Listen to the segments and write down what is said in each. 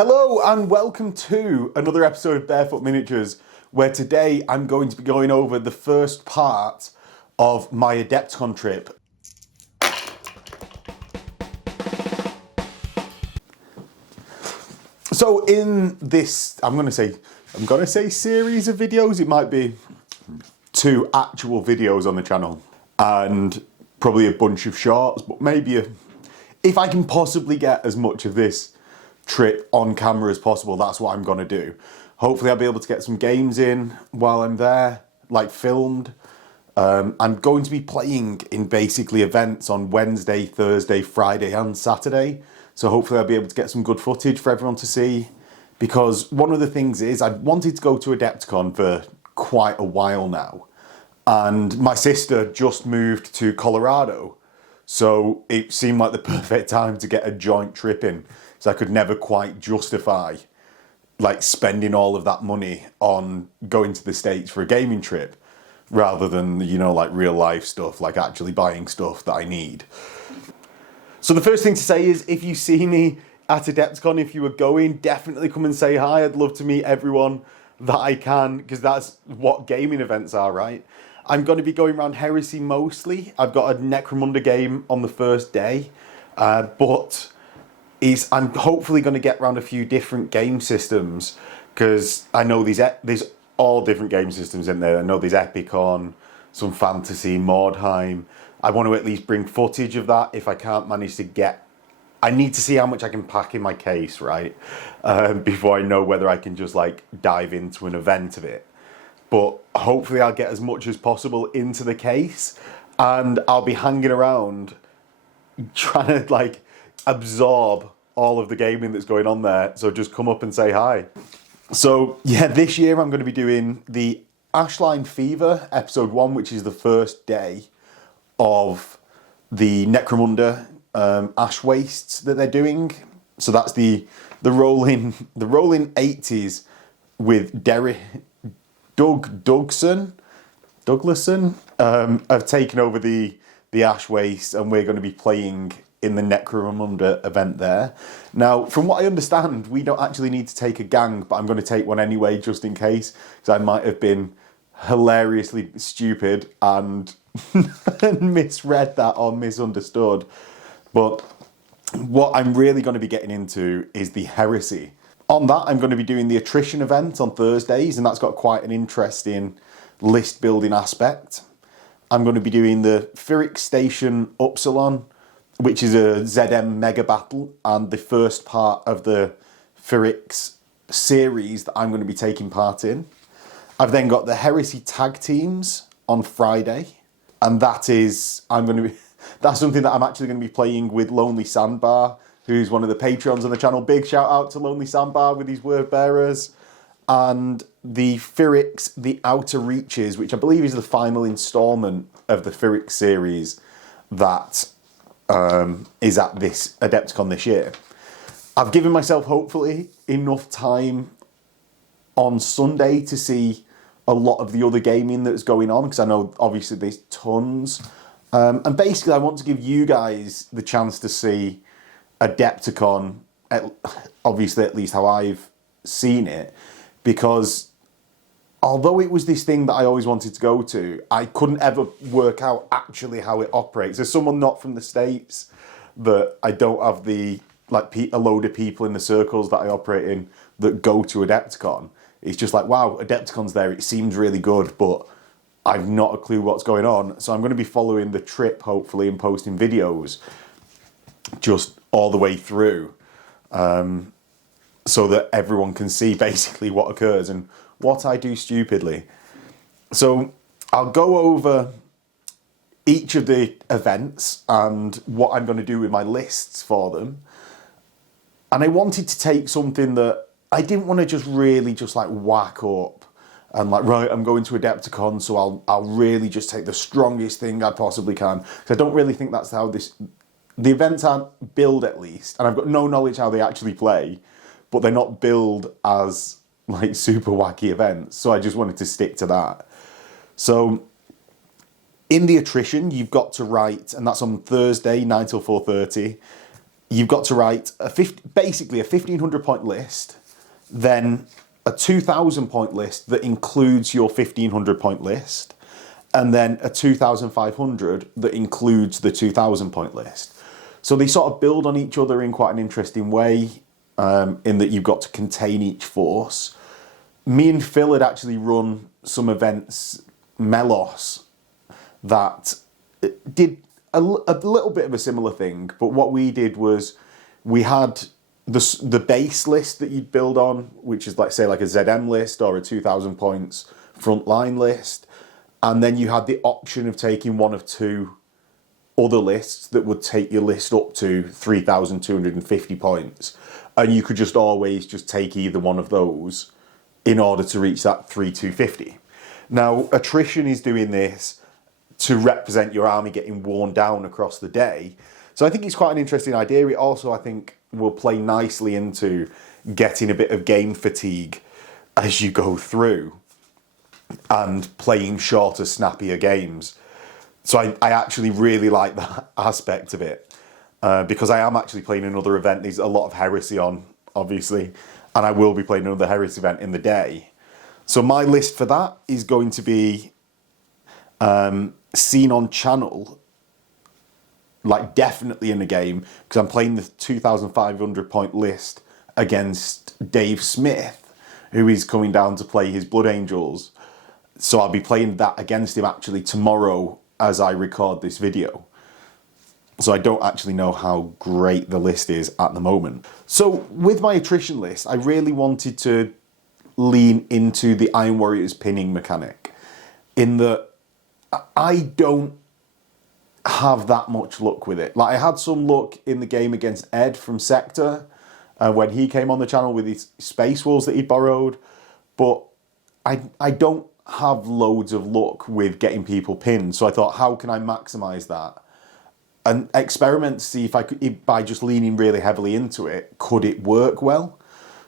Hello and welcome to another episode of Bearfoot Miniatures, where today I'm going to be going over the first part of my Adepticon trip. So in this, I'm gonna say series of videos. It might be 2 actual videos on the channel and probably a bunch of shorts, but maybe if I can possibly get as much of this trip on camera as possible, that's what I'm gonna do. Hopefully I'll be able to get some games in while I'm there, like filmed. I'm going to be playing in basically events on Wednesday, Thursday, Friday and Saturday. So hopefully I'll be able to get some good footage for everyone to see. Because one of the things is, I wanted to go to Adepticon for quite a while now. And my sister just moved to Colorado. So it seemed like the perfect time to get a joint trip in. So I could never quite justify like spending all of that money on going to the States for a gaming trip rather than, you know, like real life stuff, like actually buying stuff that I need. So the first thing to say is, if you see me at Adepticon, if you were going, definitely come and say hi. I'd love to meet everyone that I can, because that's what gaming events are, right? I'm going to be going around Heresy mostly. I've got a Necromunda game on the first day, but I'm hopefully going to get around a few different game systems, because I know there's all different game systems in there. I know there's Epicon, some fantasy, Mordheim. I want to at least bring footage of that if I can't manage to get... I need to see how much I can pack in my case, right? Before I know whether I can just like dive into an event of it. But hopefully I'll get as much as possible into the case, and I'll be hanging around trying to like absorb all of the gaming that's going on there. So just come up and say hi. So yeah, this year I'm going to be doing the Ashline Fever episode 1, which is the first day of the Necromunda Ash Wastes that they're doing. So that's the rolling 80s with Douglason have taken over the Ash Waste, and we're going to be playing in the Necromunda event there. Now, from what I understand, we don't actually need to take a gang, but I'm going to take one anyway, just in case, because I might have been hilariously stupid and misread that or misunderstood. But what I'm really going to be getting into is the Heresy. On that, I'm going to be doing the attrition event on Thursdays, and that's got quite an interesting list building aspect. I'm going to be doing the Pyrrhic Station Upsilon, which is a ZM mega battle, and the first part of the Pyrrhic series that I'm going to be taking part in. I've then got the Heresy tag teams on Friday, and that's something that I'm actually going to be playing with Lonely Sandbar, who's one of the Patreons on the channel. Big shout out to Lonely Sandbar with his word bearers. And the Pyrrhic, the Outer Reaches, which I believe is the final installment of the Pyrrhic series that is at this Adepticon this year. I've given myself, hopefully, enough time on Sunday to see a lot of the other gaming that's going on, because I know obviously there's tons. And basically I want to give you guys the chance to see Adepticon, obviously at least how I've seen it, because although it was this thing that I always wanted to go to, I couldn't ever work out actually how it operates. As someone not from the States, that I don't have a load of people in the circles that I operate in that go to Adepticon. It's just like, wow, Adepticon's there, it seems really good, but I've not a clue what's going on. So I'm going to be following the trip, hopefully, and posting videos just all the way through, so that everyone can see basically what occurs and what I do stupidly. So I'll go over each of the events and what I'm going to do with my lists for them. And I wanted to take something that I didn't want to just really just like whack up and like, right, I'm going to Adepticon, so I'll really just take the strongest thing I possibly can. Because I don't really think that's how the events aren't billed, at least, and I've got no knowledge how they actually play, but they're not billed as like super wacky events, so I just wanted to stick to that. So in the attrition, you've got to write, and that's on Thursday 9 till 4:30, you've got to write basically a 1,500 point list, then a 2,000 point list that includes your 1,500 point list, and then a 2,500 that includes the 2,000 point list. So they sort of build on each other in quite an interesting way, in that you've got to contain each force. Me and Phil had actually run some events, Melos, that did a little bit of a similar thing, but what we did was we had the base list that you'd build on, which is like, say, like a ZM list or a 2,000 points frontline list, and then you had the option of taking one of two other lists that would take your list up to 3,250 points, and you could just always just take either one of those in order to reach that 3,250. Now, attrition is doing this to represent your army getting worn down across the day. So I think it's quite an interesting idea. It also, I think, will play nicely into getting a bit of game fatigue as you go through and playing shorter, snappier games. So I actually really like that aspect of it, because I am actually playing another event. There's a lot of Heresy on, obviously, and I will be playing another Heresy event in the day. So my list for that is going to be seen on channel, like definitely in the game, because I'm playing the 2,500 point list against Dave Smith, who is coming down to play his Blood Angels. So I'll be playing that against him actually tomorrow as I record this video. So I don't actually know how great the list is at the moment. So with my attrition list, I really wanted to lean into the Iron Warriors pinning mechanic, in that I don't have that much luck with it. Like, I had some luck in the game against Ed from Sector, when he came on the channel with his Space Wolves that he'd borrowed, but I don't have loads of luck with getting people pinned. So I thought, how can I maximize that and experiment to see if I could, by just leaning really heavily into it, could it work well?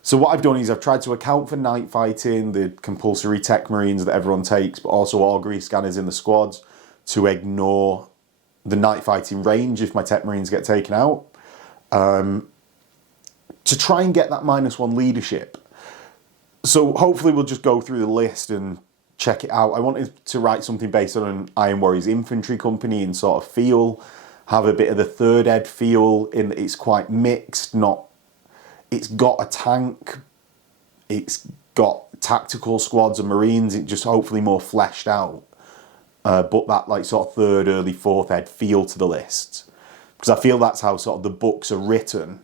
So what I've done is I've tried to account for night fighting, the compulsory tech marines that everyone takes, but also augury scanners in the squads, to ignore the night fighting range if my tech marines get taken out, to try and get that -1 leadership. So hopefully we'll just go through the list and check it out. I wanted to write something based on an Iron Warriors infantry company and sort of feel, have a bit of the third ed feel in that it's quite mixed, it's got a tank, it's got tactical squads and marines, it's just hopefully more fleshed out, but that like sort of third, early fourth ed feel to the lists, because I feel that's how sort of the books are written.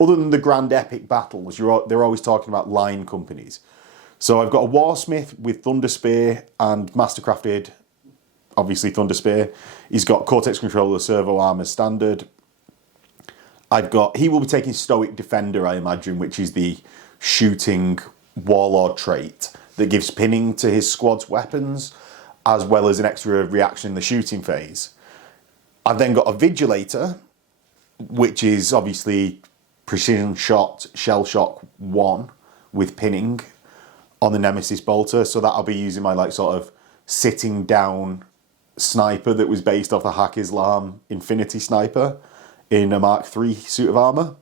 Other than the grand epic battles, they're always talking about line companies. So I've got a Warsmith with Thunder Spear and Mastercrafted, obviously Thunder Spear. He's got Cortex Controller, Servo Armor Standard. He will be taking Stoic Defender, I imagine, which is the shooting Warlord trait that gives pinning to his squad's weapons, as well as an extra reaction in the shooting phase. I've then got a Vigilator, which is obviously Precision Shot, Shell Shock 1 with pinning on the Nemesis Bolter. So that'll be using my like sort of sitting down sniper that was based off the Hak Islam Infinity Sniper in a Mark III suit of armour.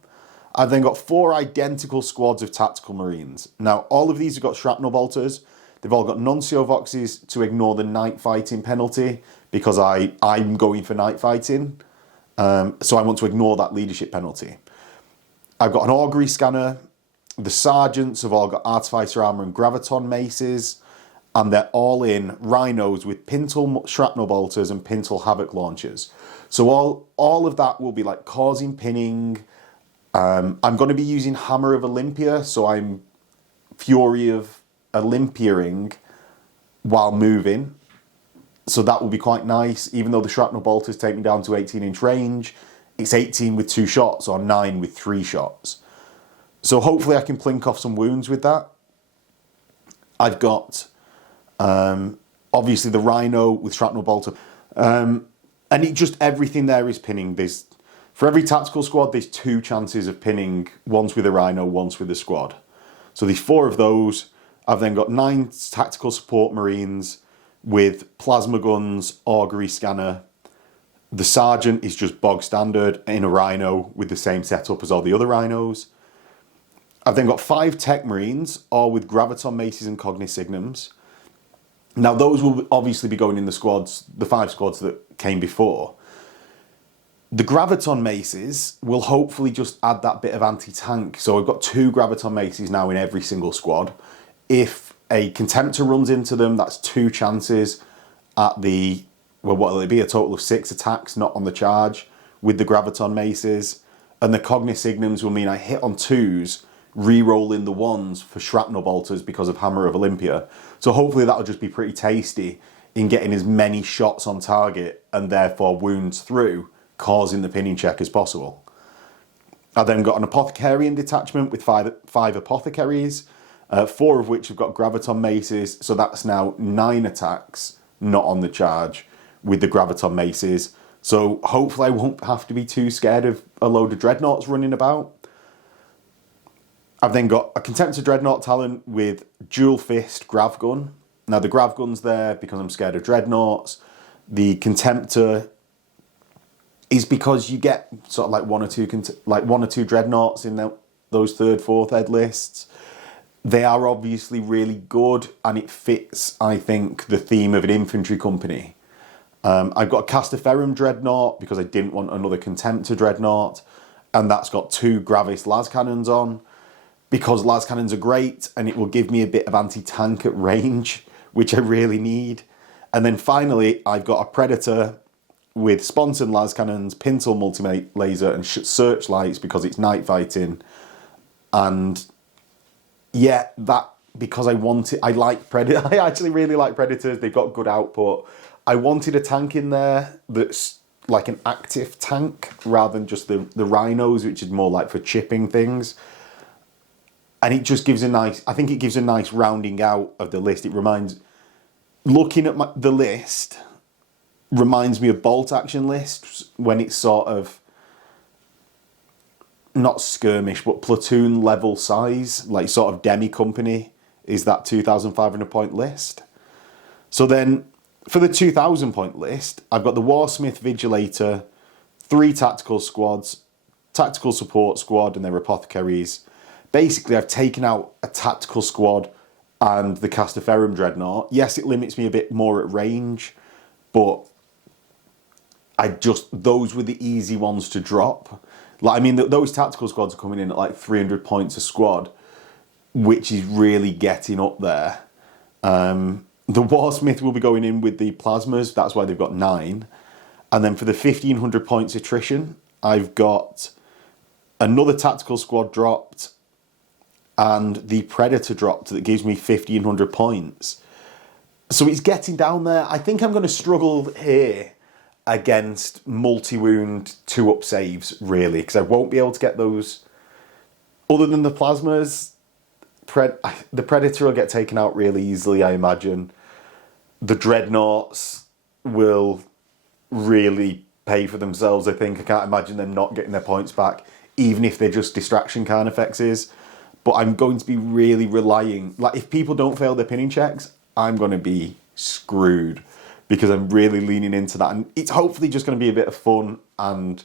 I've then got 4 identical squads of tactical marines. Now, all of these have got shrapnel bolters. They've all got Nuncio Voxes to ignore the night fighting penalty, because I'm going for night fighting. So I want to ignore that leadership penalty. I've got an augury scanner. The sergeants have all got artificer armour and graviton maces, and they're all in rhinos with pintle shrapnel bolters and pintle havoc launchers. So all of that will be like causing pinning. I'm going to be using Hammer of Olympia, so I'm Fury of Olympiaing while moving. So that will be quite nice. Even though the shrapnel bolters take me down to 18-inch range, it's 18 with 2 shots or 9 with 3 shots. So hopefully I can plink off some wounds with that. I've got obviously the Rhino with shrapnel bolter. And everything there is pinning. For every tactical squad, there's 2 chances of pinning, once with a Rhino, once with a squad. So there's 4 of those. I've then got 9 tactical support marines with plasma guns, augury scanner, The Sergeant is just bog standard in a Rhino with the same setup as all the other Rhinos. I've then got 5 Tech Marines, all with Graviton Maces and Cognisignums. Now those will obviously be going in the squads, the 5 squads that came before. The Graviton Maces will hopefully just add that bit of anti-tank. So I've got 2 Graviton Maces now in every single squad. If a Contemptor runs into them, that's 2 chances at the, well, what will it be? A total of 6 attacks, not on the charge, with the Graviton Maces. And the Cognisignums will mean I hit on 2s, re-rolling the 1s for Shrapnel Bolters because of Hammer of Olympia. So hopefully that'll just be pretty tasty in getting as many shots on target and therefore wounds through, causing the pinning check as possible. I then got an Apothecarian detachment with 5 Apothecaries, 4 of which have got Graviton Maces, so that's now 9 attacks, not on the charge, with the Graviton Maces. So hopefully I won't have to be too scared of a load of Dreadnoughts running about. I've then got a Contemptor Dreadnought talent with Dual Fist Grav Gun. Now the Grav Gun's there because I'm scared of Dreadnoughts. The Contemptor is because you get sort of like one or two Dreadnoughts in those 3rd, 4th ed lists. They are obviously really good, and it fits, I think, the theme of an infantry company. I've got a Castaferum Dreadnought because I didn't want another Contemptor Dreadnought, and that's got 2 Gravis Las Cannons on, because Las Cannons are great, and it will give me a bit of anti-tank at range, which I really need. And then finally, I've got a Predator with Sponson Las Cannons, Pintle Multi-Laser, and Searchlights because it's night fighting. And yeah, that, because I like Predator. I actually really like Predators. They've got good output. I wanted a tank in there that's like an active tank rather than just the Rhinos, which is more like for chipping things. And it just gives I think it gives a nice rounding out of the list. It reminds, looking at the list, reminds me of bolt action lists when it's sort of not skirmish, but platoon level size, like sort of demi company is that 2,500 point list. So then for the 2,000 point list, I've got the Warsmith Vigilator, 3 tactical squads, tactical support squad, and their Apothecaries. Basically, I've taken out a tactical squad and the Castaferum Dreadnought. Yes, it limits me a bit more at range, but those were the easy ones to drop. Like, I mean, those tactical squads are coming in at like 300 points a squad, which is really getting up there. The Warsmith will be going in with the Plasmas. That's why they've got 9. And then for the 1,500 points attrition, I've got another tactical squad dropped and the Predator dropped that gives me 1,500 points. So it's getting down there. I think I'm going to struggle here against multi-wound 2-up saves, really, because I won't be able to get those. Other than the Plasmas, the Predator will get taken out really easily, I imagine. The Dreadnoughts will really pay for themselves, I think. I can't imagine them not getting their points back, even if they're just distraction Carnifexes. But I'm going to be really relying, like, if people don't fail their pinning checks, I'm going to be screwed, because I'm really leaning into that. And it's hopefully just going to be a bit of fun and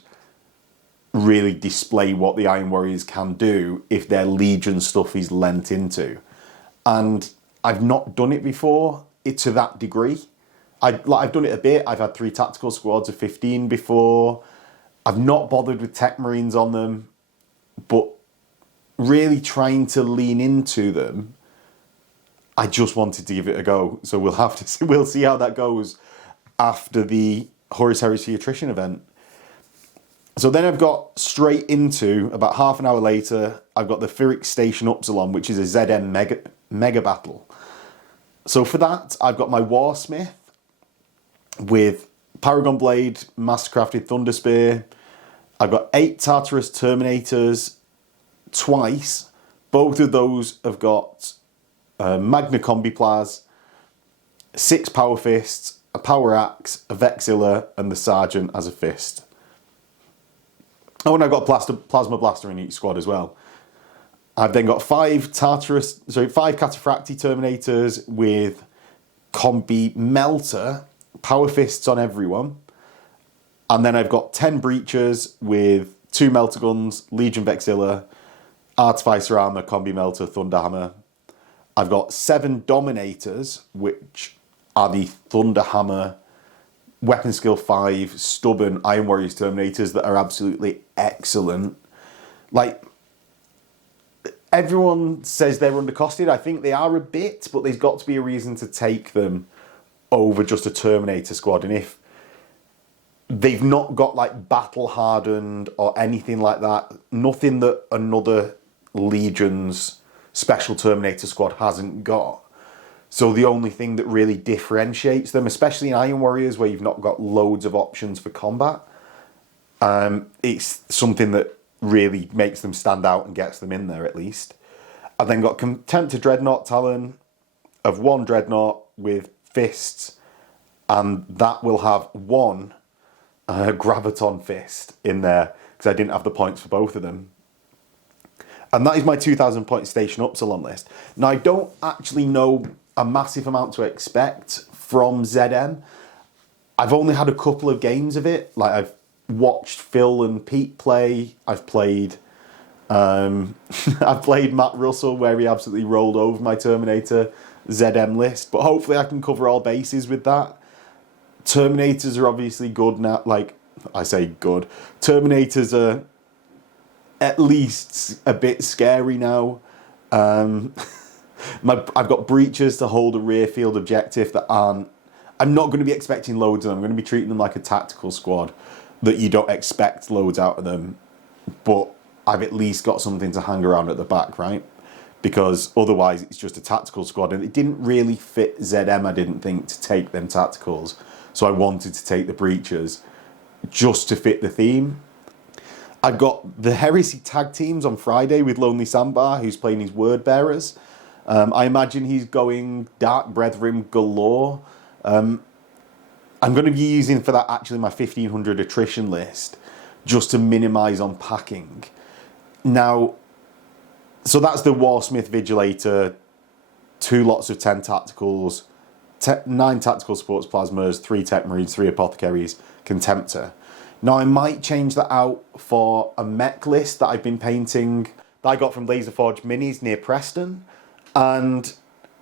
really display what the Iron Warriors can do if their Legion stuff is lent into. And I've not done it before to that degree. I've done it a bit. I've had 3 tactical squads of 15 before. I've not bothered with Tech Marines on them, but really trying to lean into them, I just wanted to give it a go. So we'll see how that goes after the Horus Heresy attrition event. So then I've got straight into, about half an hour later, I've got the Pyrrhic Station Upsilon, which is a ZM mega battle. So for that, I've got my Warsmith with Paragon Blade, Mastercrafted Thunder Spear. I've got 8 Tartarus Terminators twice. Both of those have got Magna Combi Plas, 6 Power Fists, a Power Axe, a Vexilla, and the Sergeant as a fist. Oh, and I've got a Plasma Blaster in each squad as well. I've then got 5 Cataphracti Terminators with Combi Melter, Power Fists on everyone. And then I've got 10 breachers with 2 melter guns, Legion Vexilla, Artificer Armor, Combi Melter, Thunderhammer. I've got 7 Dominators, which are the Thunderhammer, Weapon Skill 5, Stubborn, Iron Warriors Terminators that are absolutely excellent. Like, everyone says they're undercosted. I think they are a bit, but there's got to be a reason to take them over just a Terminator squad. And if they've not got like battle hardened or anything like that, nothing that another Legion's special Terminator squad hasn't got. So the only thing that really differentiates them, especially in Iron Warriors where you've not got loads of options for combat, it's something that really makes them stand out and gets them in there at least. I've then got Contemptor Dreadnought Talon of 1 Dreadnought with fists, and that will have 1 Graviton Fist in there because I didn't have the points for both of them. And that is my 2,000 point Station Upsilon list. Now, I don't actually know a massive amount to expect from ZM. I've only had a couple of games of it. Like, I've watched Phil and Pete play. I've played I've played Matt Russell where he absolutely rolled over my Terminator ZM list. But hopefully I can cover all bases with that. Terminators are obviously good now. Like, I say good. Terminators are at least a bit scary now. I've got breachers to hold a rear field objective that aren't... I'm not going to be expecting loads of them. I'm going to be treating them like a tactical squad that you don't expect loads out of them. But I've at least got something to hang around at the back, right? Because otherwise it's just a tactical squad. And it didn't really fit ZM, I didn't think, to take them tacticals. So I wanted to take the breachers just to fit the theme. I got the Heresy tag teams on Friday with Lonely Sandbar, who's playing his Word Bearers. I imagine he's going Dark Brethren galore. I'm going to be using for that actually my 1500 attrition list just to minimise on packing. Now, so that's the Warsmith Vigilator, 2 lots of 10 tacticals, 9 tactical sports plasmas, 3 tech marines, 3 apothecaries, Contemptor. Now I might change that out for a mech list that I've been painting that I got from Laserforge Minis near Preston, and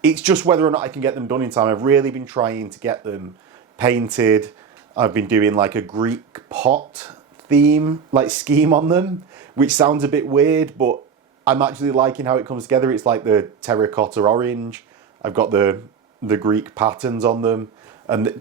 it's just whether or not I can get them done in time. I've really been trying to get them painted. I've been doing like a Greek pot theme, like scheme on them, which sounds a bit weird, but I'm actually liking how it comes together. It's like the terracotta orange. I've got the Greek patterns on them, and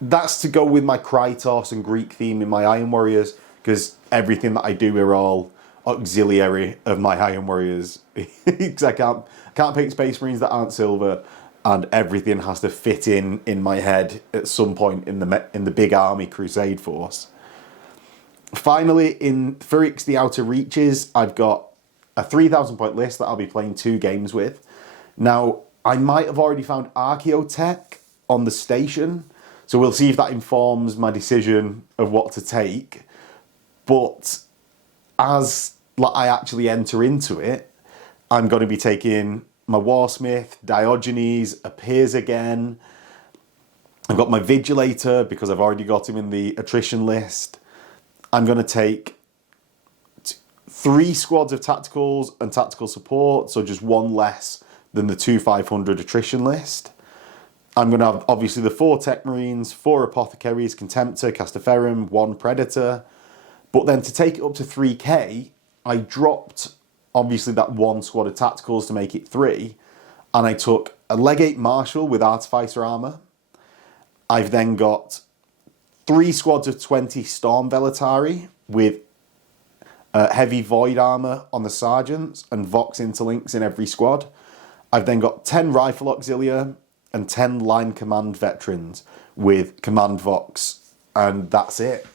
that's to go with my Krytos and Greek theme in my Iron Warriors, because everything that I do are all auxiliary of my Iron Warriors. Because I can't pick Space Marines that aren't silver, and everything has to fit in my head at some point in the big army crusade force. Finally, in Phyrex the Outer Reaches, I've got a 3,000 point list that I'll be playing 2 games with. Now, I might have already found Archaeotech on the station, so we'll see if that informs my decision of what to take. But as I actually enter into it, I'm going to be taking my Warsmith, Diogenes, appears again. I've got my Vigilator because I've already got him in the attrition list. I'm going to take 3 squads of tacticals and tactical support, so just 1 less than the 2,500 attrition list. I'm going to have, obviously, the 4 Tech Marines, 4 Apothecaries, Contemptor, Castaferum, 1 Predator. But then to take it up to 3k, I dropped, obviously, that 1 squad of tacticals to make it 3. And I took a Legate Marshal with Artificer Armor. I've then got 3 squads of 20 Storm Velatari with heavy Void Armor on the Sergeants and Vox Interlinks in every squad. I've then got 10 Rifle Auxilia and 10 Line Command Veterans with Command Vox, and that's it.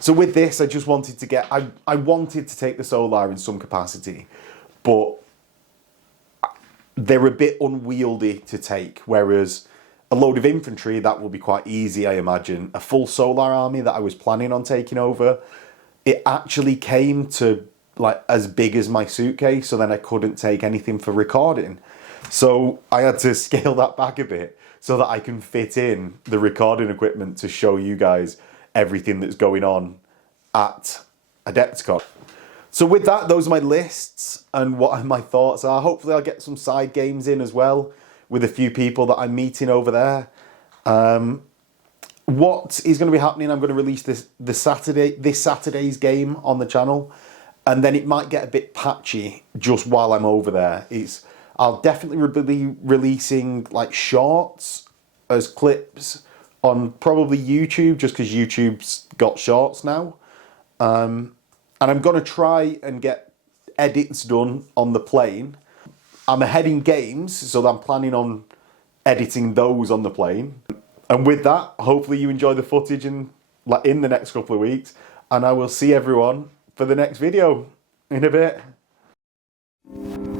So with this, I just wanted to get... I wanted to take the Solar in some capacity, but they're a bit unwieldy to take, whereas a load of infantry, that will be quite easy, I imagine. A full Solar army that I was planning on taking over, it actually came to like as big as my suitcase, so then I couldn't take anything for recording. So I had to scale that back a bit so that I can fit in the recording equipment to show you guys everything that's going on at Adepticon. So with that, those are my lists and what my thoughts are. Hopefully I'll get some side games in as well with a few people that I'm meeting over there. What is going to be happening, I'm going to release this Saturday's game on the channel, and then it might get a bit patchy just while I'm over there. I'll definitely be releasing like shorts as clips on probably YouTube, just because YouTube's got shorts now. And I'm going to try and get edits done on the plane. I'm ahead in games, so I'm planning on editing those on the plane. And with that, hopefully you enjoy the footage in the next couple of weeks. And I will see everyone for the next video in a bit.